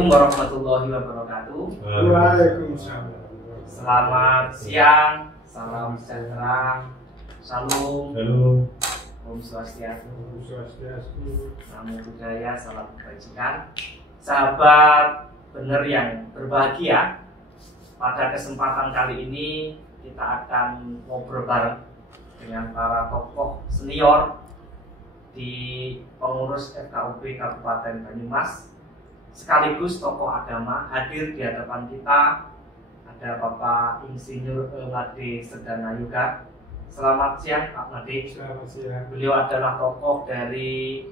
Assalamualaikum warahmatullahi wabarakatuh. Waalaikumsalam. Selamat siang, salam sejahtera, salam, Om Swastiastu, Namo Buddhaya, salam kebajikan. Sahabat bener yang berbahagia, pada kesempatan kali ini kita akan ngobrol bareng dengan para tokoh senior di pengurus FKUB Kabupaten Banyumas, sekaligus tokoh agama. Hadir di hadapan kita ada Bapak Insinyur Made Sedana Yoga. Selamat siang Pak Made. Selamat siang. Beliau adalah tokoh dari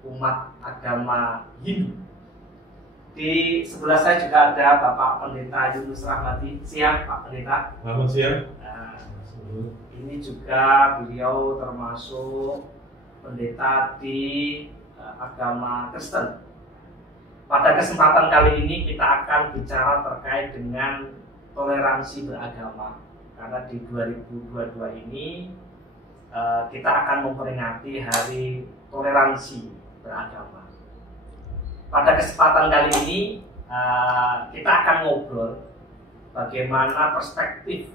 umat agama Hindu. Di sebelah saya juga ada Bapak Pendeta Yunus Rahmadi. Siang Pak Pendeta. Selamat siang. Nah, ini juga beliau termasuk pendeta di agama Kristen. Pada kesempatan kali ini kita akan bicara terkait dengan toleransi beragama, karena di 2022 ini kita akan memperingati Hari Toleransi Beragama. Pada kesempatan kali ini kita akan ngobrol bagaimana perspektif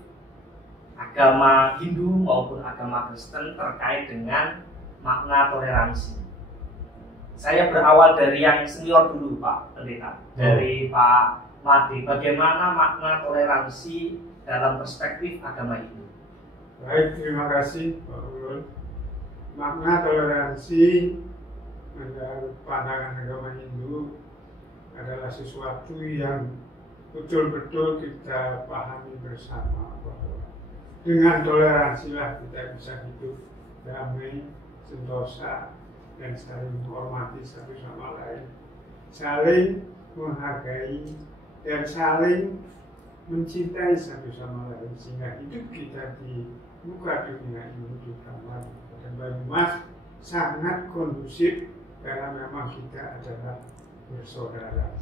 agama Hindu maupun agama Kristen terkait dengan makna toleransi. Saya berawal dari yang senior dulu Pak Pendeta, dari Pak Made. Bagaimana makna toleransi dalam perspektif agama Hindu? Baik, terima kasih Pak Ulun. Makna toleransi menurut pandangan agama Hindu adalah sesuatu yang betul-betul kita pahami bersama, bahwa dengan toleransilah kita bisa hidup damai, sentosa, dan saling menghormati satu sama lain, saling menghargai, dan saling mencintai satu sama lain, sehingga hidup kita di muka dunia ini ditambah. Dan Banyumas sangat kondusif karena memang kita adalah bersaudara.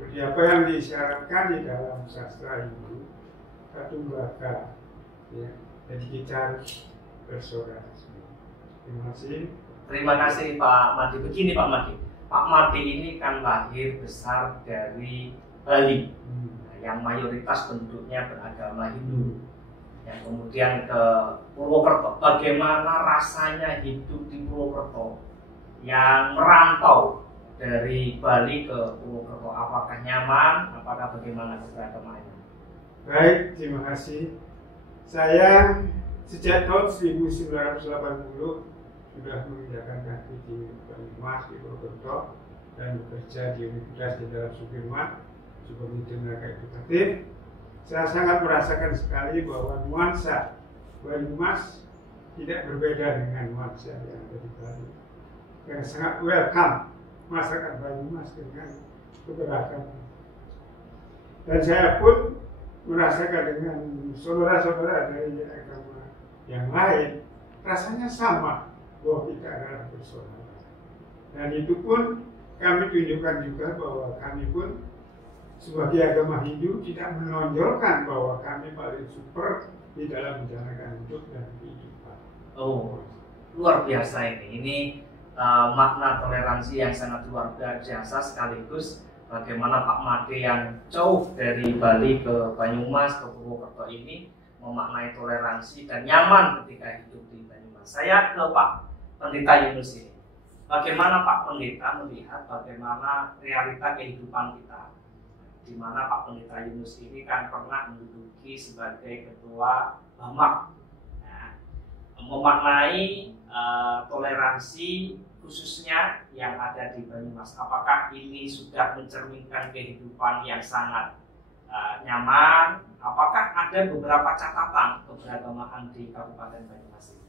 Jadi apa yang disyaratkan di dalam sastra Hindu, Katunggaga, ya, jadi kita harus bersaudara. Terima kasih. Terima kasih Pak Made. Begini Pak Made, Pak Made ini kan lahir besar dari Bali, yang mayoritas penduduknya beragama Hindu, yang kemudian ke Purwokerto. Bagaimana rasanya hidup di Purwokerto, yang merantau dari Bali ke Purwokerto? Apakah nyaman? Apakah bagaimana keberagamaannya? Baik, terima kasih. Saya sejak tahun 1980 sudah menginjakan kaki di Banyumas, di Purwokerto, dan bekerja di Universitas Jenderal Sudirman sebagai tenaga edukatif. Saya sangat merasakan sekali bahwa nuansa Banyumas tidak berbeda dengan nuansa yang ada di Bali. Saya sangat welcome masyarakat Banyumas dengan keberagaman. Dan saya pun merasakan dengan saudara-saudara dari agama yang lain, rasanya sama, bahwa kita adalah bersaudara. Dan itu pun kami tunjukkan juga bahwa kami pun sebagai agama Hindu tidak menonjolkan bahwa kami paling super di dalam menjalankan hidup dan kehidupan. Oh, luar biasa ini. Ini makna toleransi yang sangat luar biasa, sekaligus bagaimana Pak Made yang jauh dari Bali ke Banyumas, ke Purwokerto ini memaknai toleransi dan nyaman ketika hidup di Banyumas. Saya ke Pak Pendeta Yunus ini. Bagaimana Pak Pendeta melihat bagaimana realita kehidupan kita, di mana Pak Pendeta Yunus ini kan pernah menduduki sebagai ketua BAMAK, memaknai toleransi khususnya yang ada di Banyumas. Apakah ini sudah mencerminkan kehidupan yang sangat nyaman? Apakah ada beberapa catatan keberagamaan di Kabupaten Banyumas ini?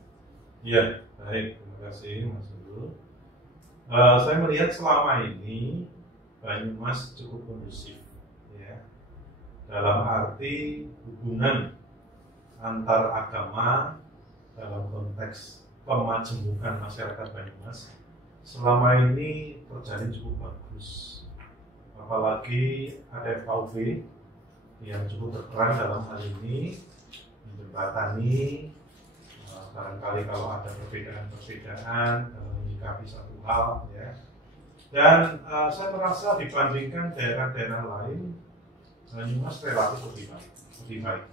Ya, baik, terima kasih Mas Ulu. Saya melihat selama ini Banyumas cukup kondusif, ya, dalam arti hubungan antar agama dalam konteks pemajemukan masyarakat Banyumas selama ini terjalin cukup bagus. Apalagi ada FKUB yang cukup berperan dalam hal ini, menjembatani barangkali kalau ada perbedaan dalam menyikapi satu hal, ya, Dan saya merasa dibandingkan daerah-daerah lain, Banyumas relatif lebih baik.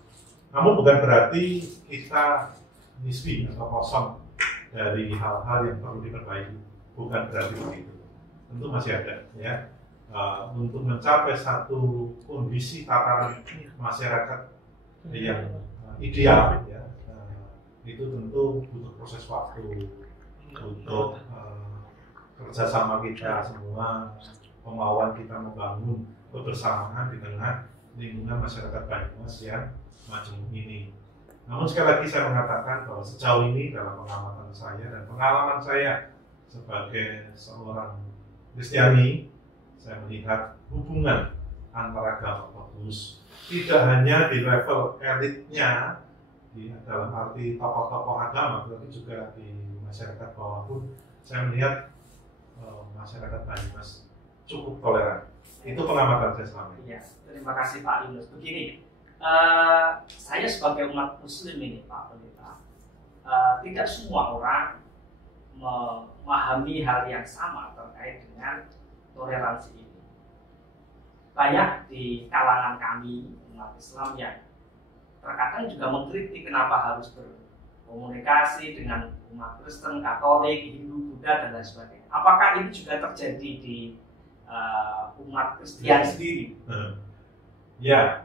Namun bukan berarti kita nisbi atau kosong dari hal-hal yang perlu diperbaiki. Bukan berarti begitu. Tentu masih ada, ya. Untuk mencapai satu kondisi tataran masyarakat yang ideal, ya, itu tentu butuh proses waktu, butuh kerjasama kita semua, kemauan kita membangun kebersamaan di tengah lingkungan masyarakat Banyumas yang macam ini. Namun sekali lagi saya mengatakan bahwa sejauh ini dalam pengamatan saya dan pengalaman saya sebagai seorang Kristiani, saya melihat hubungan antara agama bagus, tidak hanya di level elitnya, dalam arti tokoh-tokoh agama, tetapi juga di masyarakat bawah pun saya melihat masyarakat Banyumas cukup toleran. Itu pengamatan saya selama ini. Ya, terima kasih Pak Yunus. Begini, saya sebagai umat Muslim ini Pak Pendeta, tidak semua orang memahami hal yang sama terkait dengan toleransi ini. Banyak di kalangan kami umat Islam yang terkadang juga mengkritik kenapa harus berkomunikasi dengan umat Kristen, Katolik, Hindu, Buddha, dan lain sebagainya. Apakah ini juga terjadi di umat Kristian sendiri? Ya,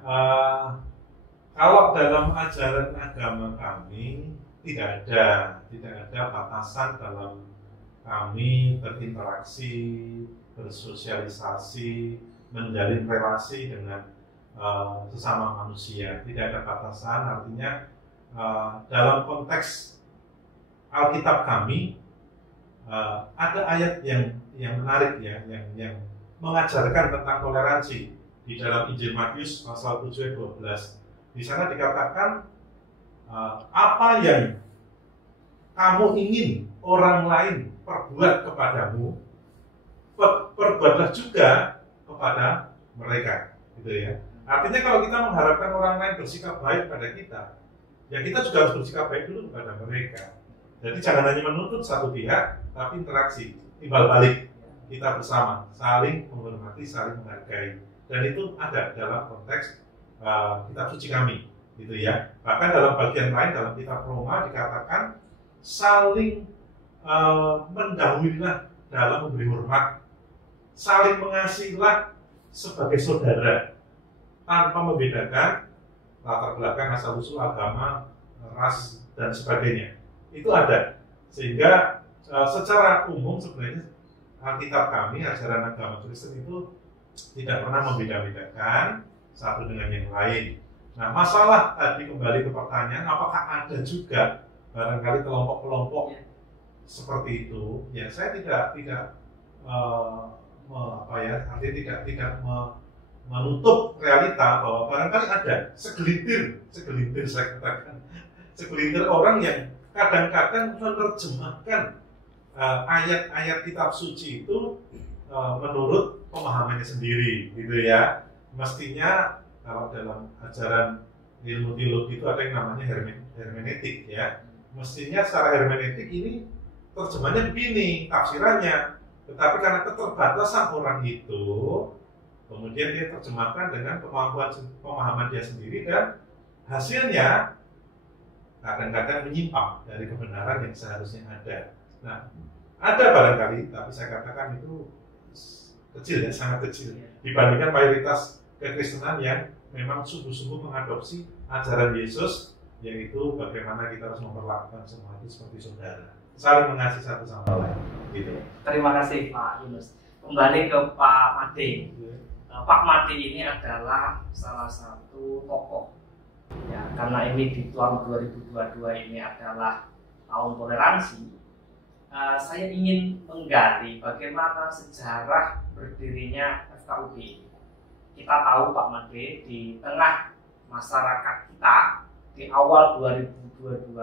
kalau dalam ajaran agama kami tidak ada batasan dalam kami berinteraksi, bersosialisasi, menjalin relasi dengan sesama manusia. Tidak ada batasan, artinya dalam konteks Alkitab kami ada ayat yang menarik, ya, yang mengajarkan tentang toleransi di dalam Injil Matius pasal 7 ayat 12. Di sana dikatakan apa yang kamu ingin orang lain perbuat kepadamu, perbuatlah juga kepada mereka, gitu ya. Artinya kalau kita mengharapkan orang lain bersikap baik pada kita, ya kita juga harus bersikap baik dulu kepada mereka. Jadi jangan hanya menuntut satu pihak, tapi interaksi, timbal balik, kita bersama, saling menghormati, saling menghargai. Dan itu ada dalam konteks kitab suci kami, gitu ya. Bahkan dalam bagian lain dalam kitab Roma dikatakan saling mendahuluilah dalam memberi hormat, saling mengasihilah sebagai saudara, tanpa membedakan latar belakang, asal usul agama, ras, dan sebagainya. Itu ada, sehingga secara umum sebenarnya Alkitab kami, ajaran agama Kristen itu tidak pernah membeda-bedakan satu dengan yang lain. Nah, masalah tadi kembali ke pertanyaan, apakah ada juga barangkali kelompok-kelompok seperti itu? Ya, saya tidak menutup realita bahwa barangkali ada segelintir saya katakan, segelintir orang yang kadang-kadang menerjemahkan ayat-ayat kitab suci itu menurut pemahamannya sendiri, gitu ya. Mestinya kalau dalam ajaran ilmu teologi itu ada yang namanya hermeneutik, ya. Mestinya secara hermeneutik ini terjemahnya begini, tafsirannya. Tetapi karena keterbatasan orang itu, kemudian dia terjemahkan dengan kemampuan pemahaman dia sendiri, dan hasilnya kadang-kadang menyimpang dari kebenaran yang seharusnya ada. Nah, ada barangkali, tapi saya katakan itu kecil, ya, sangat kecil dibandingkan mayoritas kekristenan yang memang sungguh-sungguh mengadopsi ajaran Yesus, yaitu bagaimana kita harus memperlakukan semua itu seperti saudara, saling mengasihi satu sama lain. Gitu. Terima kasih Pak Yunus. Kembali ke Pak Made. Pak Made ini adalah salah satu tokoh. Ya, karena ini di tahun 2022 ini adalah tahun toleransi, saya ingin menggali bagaimana sejarah berdirinya FKUB ini. Kita tahu Pak Made, di tengah masyarakat kita di awal 2022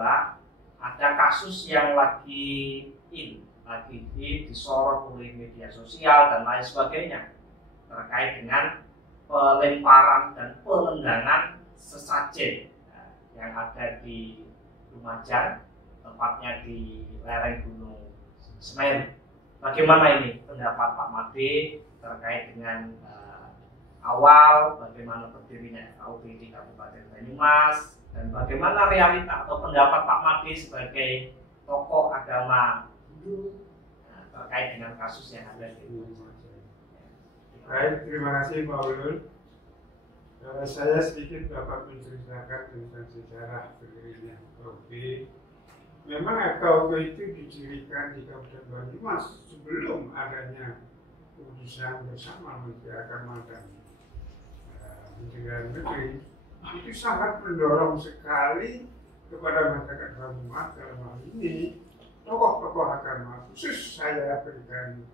ada kasus yang lagi disorot oleh media sosial dan lain sebagainya terkait dengan pelemparan dan penendangan sesajen yang ada di Lumajang, tepatnya di lereng Gunung Semeru. bagaimana ini pendapat Pak Made terkait dengan awal bagaimana berdirinya FKUB di Kabupaten Banyumas dan bagaimana realita atau pendapat Pak Made sebagai tokoh agama Hindu terkait dengan kasus yang ada di Banyumas. Baik, terima kasih Pak Ulul. Saya sedikit dapat menceritakan tentang sejarah berdirinya FKUB. Memang FKUB itu didirikan di Kabupaten Banyumas sebelum adanya keputusan bersama Menteri Agama dan Menteri Dalam Negeri. Itu sangat mendorong sekali kepada masyarakat Banyumas dalam hal ini tokoh-tokoh agama, khusus saya berikan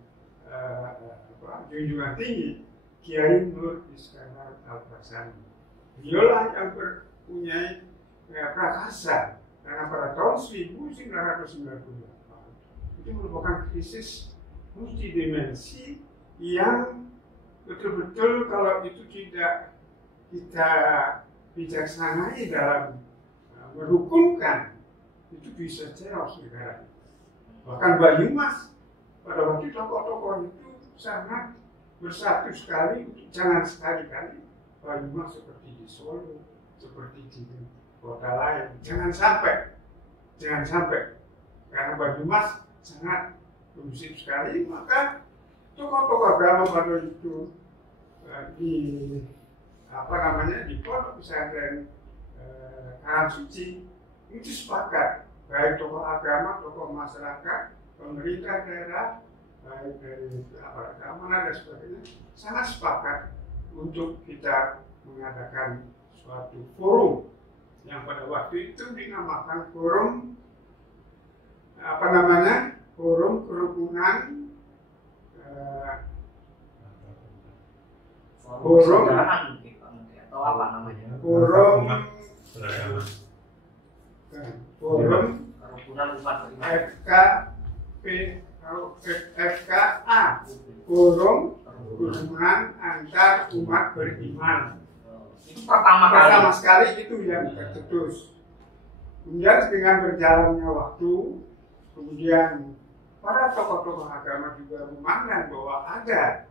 junjungan tinggi Kiai Nur Iskandar Al-Basani. Beliaulah yang mempunyai prakarsa karena pada tahun 1998 itu merupakan krisis multidimensi yang betul-betul kalau itu tidak kita bijaksanai dalam merukunkan itu bisa chaos negara. Bahkan Banyumas pada waktu tokoh-tokoh itu sangat bersatu sekali, jangan sekali-kali Banyumas seperti di Solo, seperti di kota lain, jangan sampai, karena Banyumas sangat kondusif sekali, maka tokoh-tokoh agama pada itu di pondok pesantren Karangsuci itu sepakat, baik tokoh agama, tokoh masyarakat, pemerintah daerah, baik dari aparat keamanan dan sebagainya, sangat sepakat untuk kita mengadakan suatu forum yang pada waktu itu dinamakan forum forum kerukunan forum atau apa namanya? Forum kerukunan umat FKA, forum kerukunan antar umat beriman. Itu pertama sekali itu yang tercetus. Kemudian dengan berjalannya waktu, kemudian para tokoh-tokoh agama juga memandang bahwa ada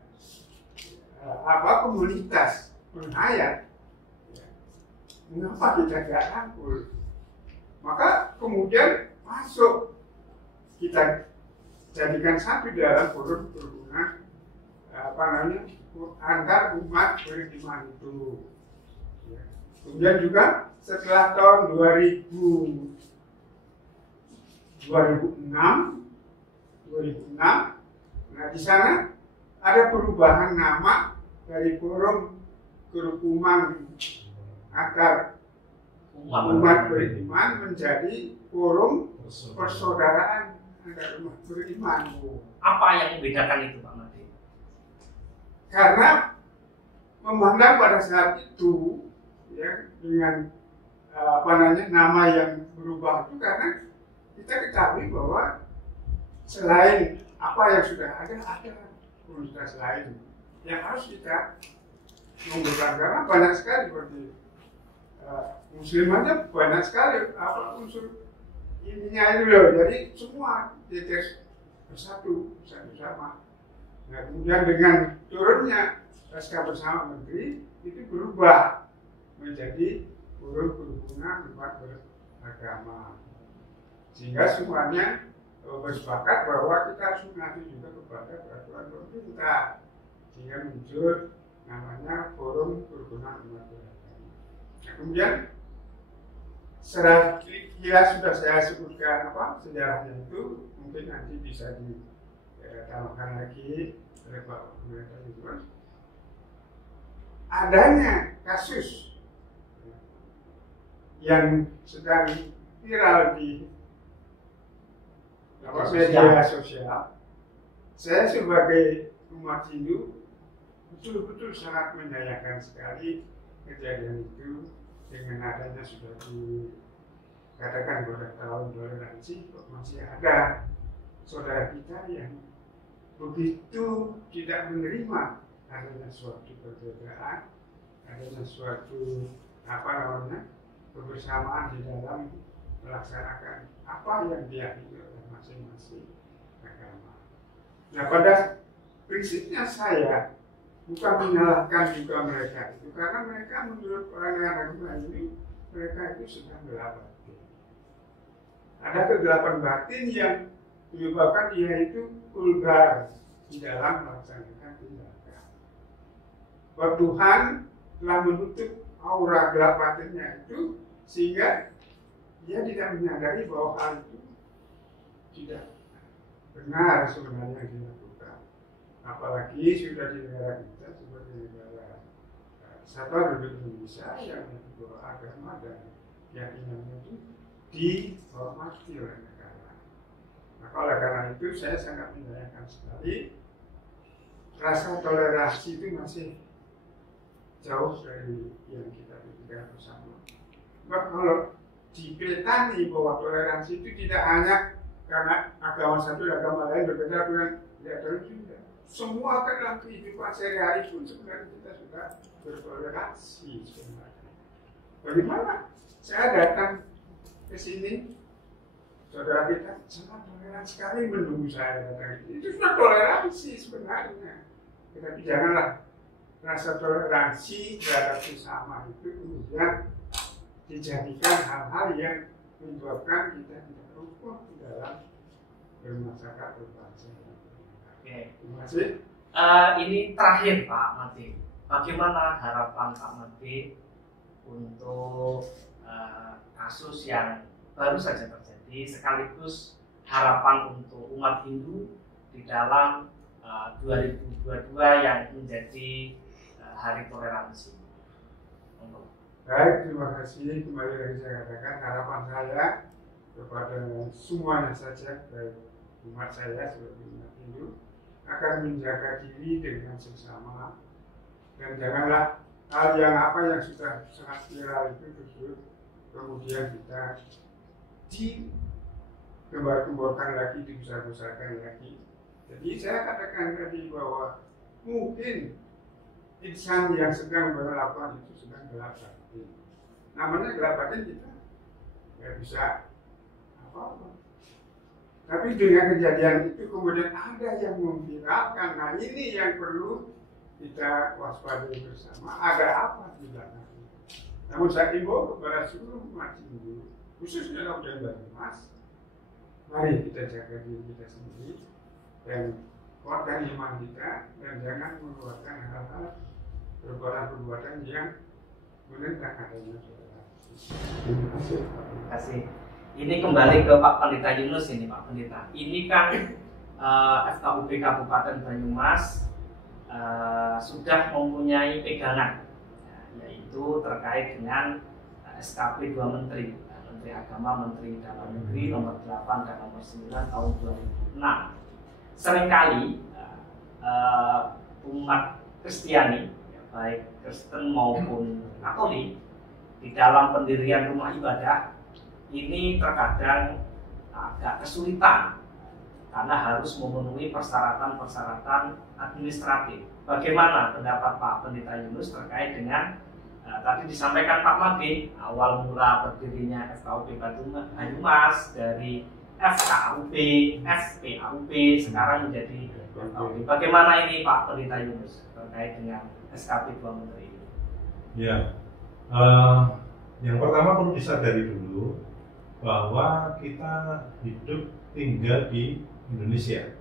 komunitas penghayat, mengapa kita tidak rangkul? Maka kemudian masuk kita jadikan satu dalam forum kerukunan antar umat beriman itu. Kemudian juga setelah tahun 2006, nah di sana ada perubahan nama dari forum kerukunan antar umat beriman menjadi forum persaudaraan antar umat beriman. Apa yang membedakan itu, Pak Made? Karena memandang pada saat itu ya dengan nama yang berubah itu karena kita ketahui bahwa selain apa yang sudah ada komunitas lain yang harus kita mengembangkan, karena banyak sekali seperti Muslim aja banyak sekali unsur ininya itu loh, jadi semua jejer bersatu sama. Nah, kemudian dengan turunnya SK bersama Menteri itu berubah menjadi forum kerukunan umat beragama, sehingga semuanya bersepakat bahwa kita harus mengadu juga kepada peraturan pemerintah, sehingga muncul namanya forum kerukunan umat beragama. Nah, kemudian secara sudah saya sebutkan sejarahnya itu, mungkin nanti bisa ditambahkan lagi oleh Pak Pemerintah itu. Adanya kasus yang sedang viral di media sosial, saya sebagai umat Hindu betul-betul sangat menyayangkan sekali kejadian itu. Dengan adanya sudah dikatakan pada tahun toleransi, kok masih ada saudara kita yang begitu tidak menerima adanya suatu perbedaan, adanya suatu kebersamaan di dalam melaksanakan apa yang diyakini oleh masing-masing agama. Nah, pada prinsipnya saya bukan menyalahkan juga mereka itu, karena mereka menurut pandangan agama ini mereka itu sedang gelap batin. Ada kegelapan batin yang menyebabkan dia itu vulgar di dalam melaksanakan tindakan. Bahwa Tuhan telah menutup aura gelap batinnya itu sehingga dia tidak menyadari bahwa hal itu tidak benar sebenarnya yang dilakukan. Apalagi sudah di negara kita sebagai negara kesatuan Republik Indonesia yang bahwa agama dan keyakinannya itu dihormati oleh negara. Nah, oleh karena itu saya sangat menyayangkan sekali rasa toleransi itu masih jauh dari yang kita pikirkan bersama. Sebab kalau dipelitani bahwa toleransi itu tidak hanya karena agama satu dan agama lain berbeda dengan tidak juga. Semua kan dalam kehidupan sehari-hari pun sebenarnya kita sudah bertoleransi sebenarnya. Bagaimana? Saya datang ke sini, saudara kita sangat toleran sekali menunggu saya datang. Itu sudah toleransi sebenarnya. Tetapi janganlah rasa toleransi terhadap sesama itu kemudian dijadikan hal-hal yang menyebabkan kita tidak rukun di dalam bermasyarakat berbangsa. Oke. Terima kasih. Ini terakhir Pak Mati. Bagaimana harapan Pak Mati untuk kasus yang baru saja terjadi, sekaligus harapan untuk umat Hindu di dalam 2022 yang menjadi Hari Toleransi? Baik, terima kasih. Kembali lagi saya katakan harapan saya kepada semuanya saja, baik umat saya sebagai umat Hindu, akan menjaga diri dengan sesama, dan janganlah hal yang apa yang sudah sangat viral itu justru kemudian kita dikembar-kemborkan lagi, dibesar-besarkan lagi. Jadi saya katakan tadi bahwa mungkin insan yang sedang melakukan itu sedang gelap batin. Namanya gelap batin kita nggak bisa apa-apa. Tapi dengan kejadian itu kemudian ada yang memviralkan. Nah, ini yang perlu kita waspadai bersama. Ada apa di belakangnya? Namun saya himbau kepada seluruh umat Hindu, khususnya Kabupaten Banyumas, mari kita jaga diri kita sendiri dan kuatkan iman kita, dan jangan mengeluarkan hal-hal perbuatan-perbuatan yang menentang adanya toleransi. Terima kasih. Terima kasih. Ini kembali ke Pak Pendeta Yunus ini Pak Pendeta. Ini kan FKUP Kabupaten Banyumas sudah mempunyai pegangan, yaitu terkait dengan SKP 2 Menteri, Menteri Agama, Menteri Dalam Negeri nomor 8 dan nomor 9 tahun 2006. Seringkali umat Kristiani, baik Kristen maupun Katolik, di dalam pendirian rumah ibadah ini terkadang agak kesulitan karena harus memenuhi persyaratan-persyaratan administratif. Bagaimana pendapat Pak Pendeta Yunus terkait dengan tadi disampaikan Pak Mati, awal mula berdirinya FKUP Banyumas dari FKUP, FPAUP sekarang menjadi FKUP. Bagaimana ini Pak Pendeta Yunus terkait dengan SKP 2 Menteri ini? Ya, yang pertama perlu disadari dulu bahwa kita hidup tinggal di Indonesia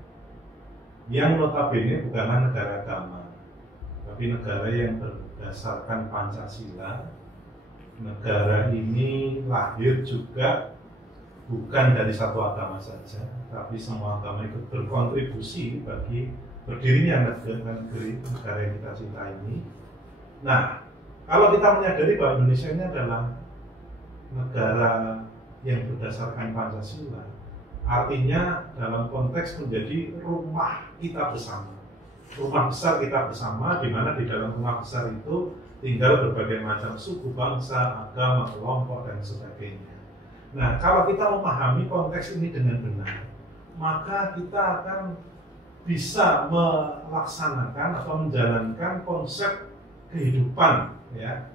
yang notabene bukanlah negara agama, tapi negara yang berdasarkan Pancasila. Negara ini lahir juga bukan dari satu agama saja, tapi semua agama ikut berkontribusi bagi berdirinya negara yang kita cintai ini. Nah, kalau kita menyadari bahwa Indonesia ini adalah negara yang berdasarkan Pancasila, artinya dalam konteks menjadi rumah kita bersama, rumah besar kita bersama, di mana di dalam rumah besar itu tinggal berbagai macam suku, bangsa, agama, kelompok, dan sebagainya. Nah, kalau kita memahami konteks ini dengan benar, maka kita akan bisa melaksanakan atau menjalankan konsep kehidupan, ya,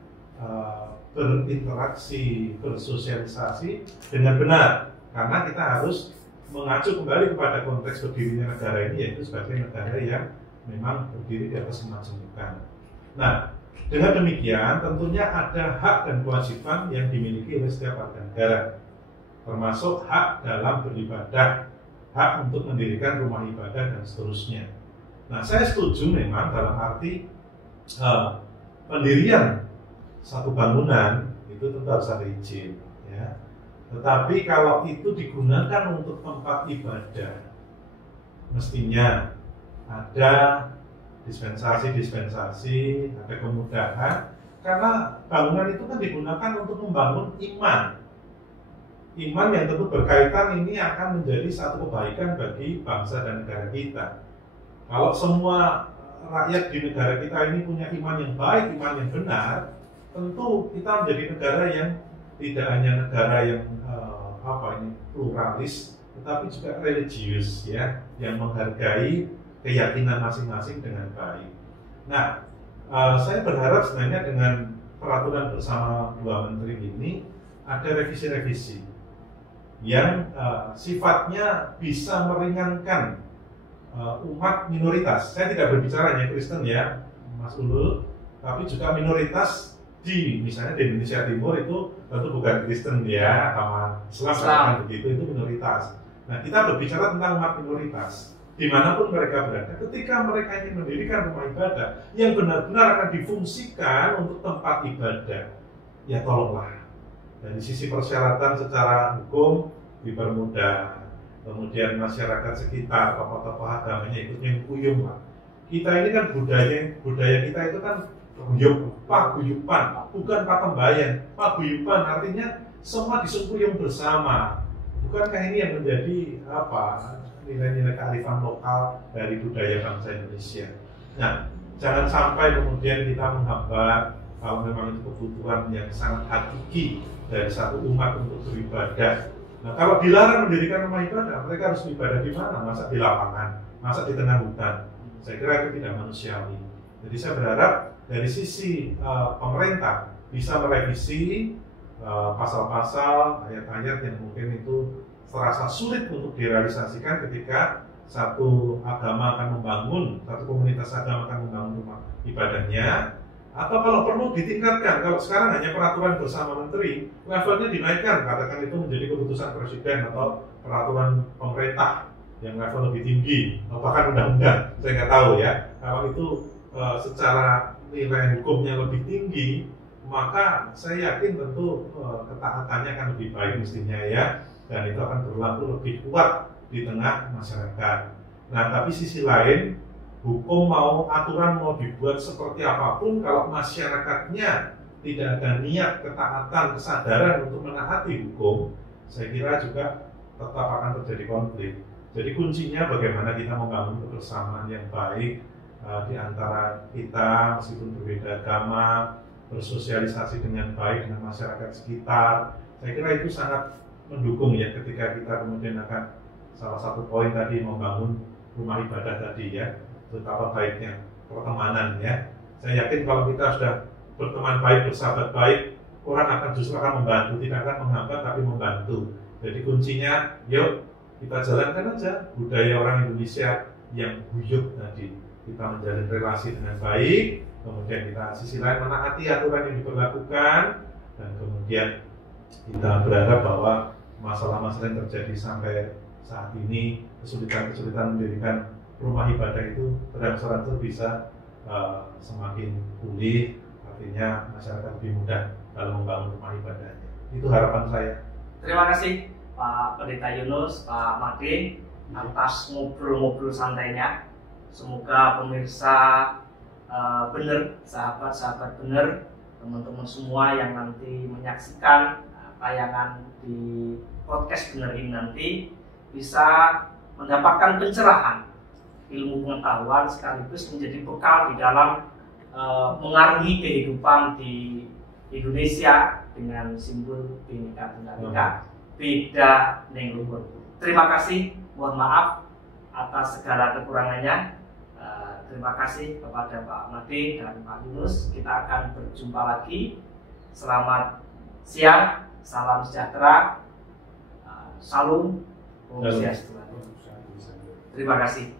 berinteraksi, bersosialisasi dengan benar, karena kita harus mengacu kembali kepada konteks berdirinya negara ini, yaitu sebagai negara yang memang berdiri di atas kemajemukan. Nah, dengan demikian tentunya ada hak dan kewajiban yang dimiliki oleh setiap warga negara, termasuk hak dalam beribadah, hak untuk mendirikan rumah ibadah dan seterusnya. Nah, saya setuju memang dalam arti pendirian satu bangunan itu tentu harus ada izin, ya. Tetapi kalau itu digunakan untuk tempat ibadah, mestinya ada dispensasi, ada kemudahan, karena bangunan itu kan digunakan untuk membangun iman yang tentu berkaitan ini akan menjadi satu kebaikan bagi bangsa dan negara kita. Kalau semua rakyat di negara kita ini punya iman yang baik, iman yang benar, tentu kita menjadi negara yang tidak hanya negara yang pluralis, tetapi juga religius, ya, yang menghargai keyakinan masing-masing dengan baik. Nah, saya berharap sebenarnya dengan peraturan bersama dua menteri ini ada revisi-revisi yang sifatnya bisa meringankan umat minoritas. Saya tidak berbicara hanya Kristen, ya, Mas Ulul, tapi juga minoritas misalnya di Indonesia Timur itu tentu bukan Kristen, ya, sama Islam. Begitu, itu minoritas. Nah, kita berbicara tentang umat minoritas dimanapun mereka berada. Ketika mereka ingin mendirikan rumah ibadah yang benar-benar akan difungsikan untuk tempat ibadah, ya tolonglah dari sisi persyaratan secara hukum dipermudah, kemudian masyarakat sekitar, tokoh-tokoh agamanya ikut nyengkuyung lah. Kita ini kan budaya kita itu kan paguyuban, bukan patembayan. Paguyuban artinya semua disengkuyung bersama. Bukankah ini yang menjadi nilai-nilai kearifan lokal dari budaya bangsa Indonesia? Nah, jangan sampai kemudian kita menghambat kalau memang itu kebutuhan yang sangat hakiki dari satu umat untuk beribadah. Nah, kalau dilarang mendirikan rumah ibadah, mereka harus beribadah di mana? Masa di lapangan, masa di tengah hutan? Saya kira itu tidak manusiawi. Jadi saya berharap dari sisi pemerintah bisa merevisi pasal-pasal, ayat-ayat yang mungkin itu terasa sulit untuk direalisasikan ketika satu agama akan membangun, satu komunitas agama akan membangun rumah ibadahnya, atau kalau perlu ditingkatkan. Kalau sekarang hanya peraturan bersama menteri, levelnya dinaikkan, katakan itu menjadi keputusan presiden atau peraturan pemerintah yang level lebih tinggi, atau bahkan undang-undang, saya nggak tahu, ya. Kalau itu secara nilai hukumnya lebih tinggi, maka saya yakin tentu ketaatannya akan lebih baik mestinya, ya, dan itu akan berlaku lebih kuat di tengah masyarakat. Nah, tapi sisi lain, hukum aturan mau dibuat seperti apapun, kalau masyarakatnya tidak ada niat, ketaatan, kesadaran untuk menaati hukum, saya kira juga tetap akan terjadi konflik. Jadi kuncinya bagaimana kita membangun kebersamaan yang baik di antara kita, meskipun berbeda agama, bersosialisasi dengan baik dengan masyarakat sekitar. Saya kira itu sangat mendukung, ya, ketika kita kemudian akan salah satu poin tadi membangun rumah ibadah tadi, ya, betapa baiknya pertemanan, ya. Saya yakin kalau kita sudah berteman baik, bersahabat baik, orang akan justru akan membantu, tidak akan menghambat tapi membantu. Jadi kuncinya, yuk kita jalankan aja budaya orang Indonesia yang guyup tadi. Kita menjalin relasi dengan baik, kemudian kita sisi lain menaati aturan yang diberlakukan, dan kemudian kita berharap bahwa masalah-masalah yang terjadi sampai saat ini, kesulitan-kesulitan mendirikan rumah ibadah itu berangsur-angsur bisa semakin pulih, artinya masyarakat lebih mudah dalam membangun rumah ibadahnya. Itu harapan saya. Terima kasih Pak Pendeta Yunus, Pak Made, atas ngobrol-ngobrol santainya. Semoga pemirsa benar, sahabat-sahabat benar, teman-teman semua yang nanti menyaksikan tayangan di podcast benar ini nanti bisa mendapatkan pencerahan, ilmu pengetahuan, sekaligus menjadi bekal di dalam mengarungi kehidupan di Indonesia dengan simbol Bhinneka Tunggal Ika, beda neng luhur. Terima kasih, mohon maaf atas segala kekurangannya. Terima kasih kepada Pak Made dan Pak Yunus. Kita akan berjumpa lagi. Selamat siang, salam sejahtera, salam Om Swastiastu. Terima kasih.